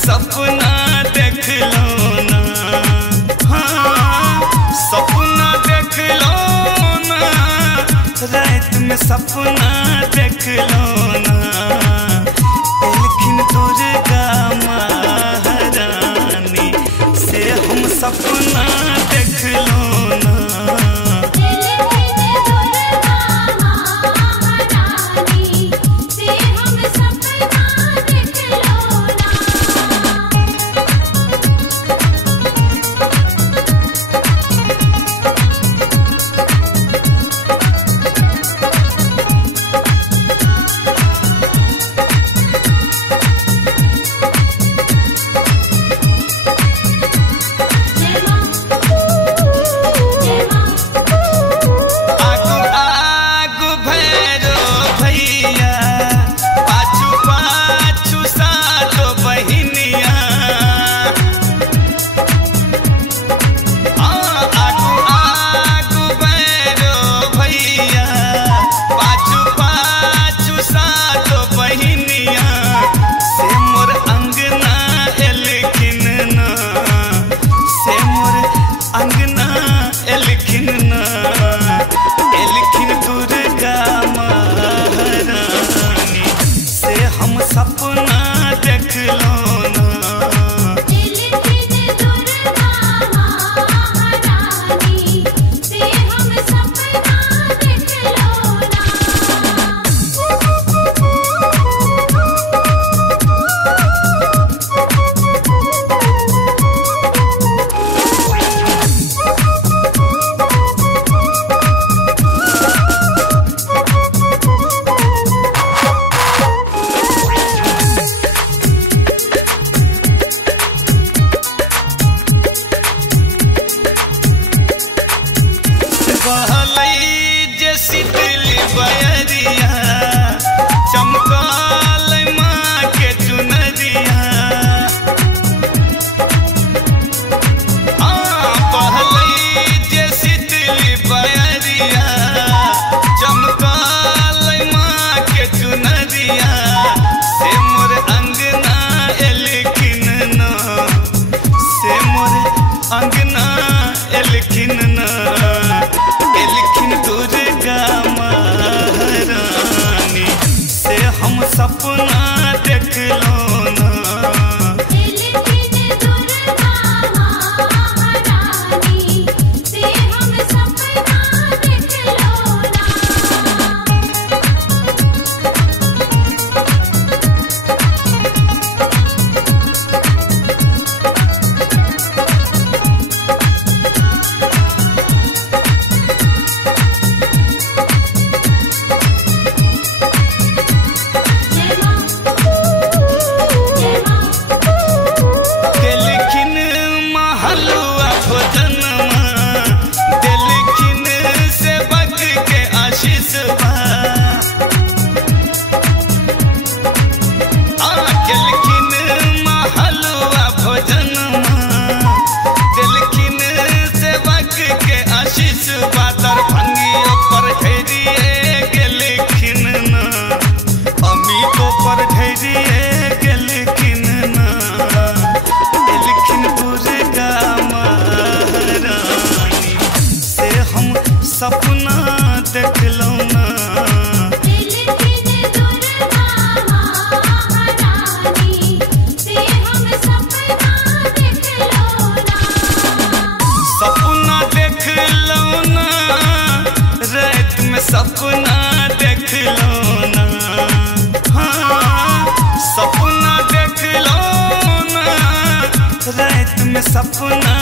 सपना देख लो ना, हाँ सपना देख लो ना, रात में सपना देख लो ना, लेकिन दुर्गा महारानी से हम सपना देख लो ना। सपना देख लो ना, दुर्गा महारानी से हम सपना देख लो ना। सपना देख लो ना, दुर्गा महारानी से हम सपना देख लो ना। सपना देख लो ना, रात में सपना देख लो ना, हाँ सपना देख लो ना, रात में सपना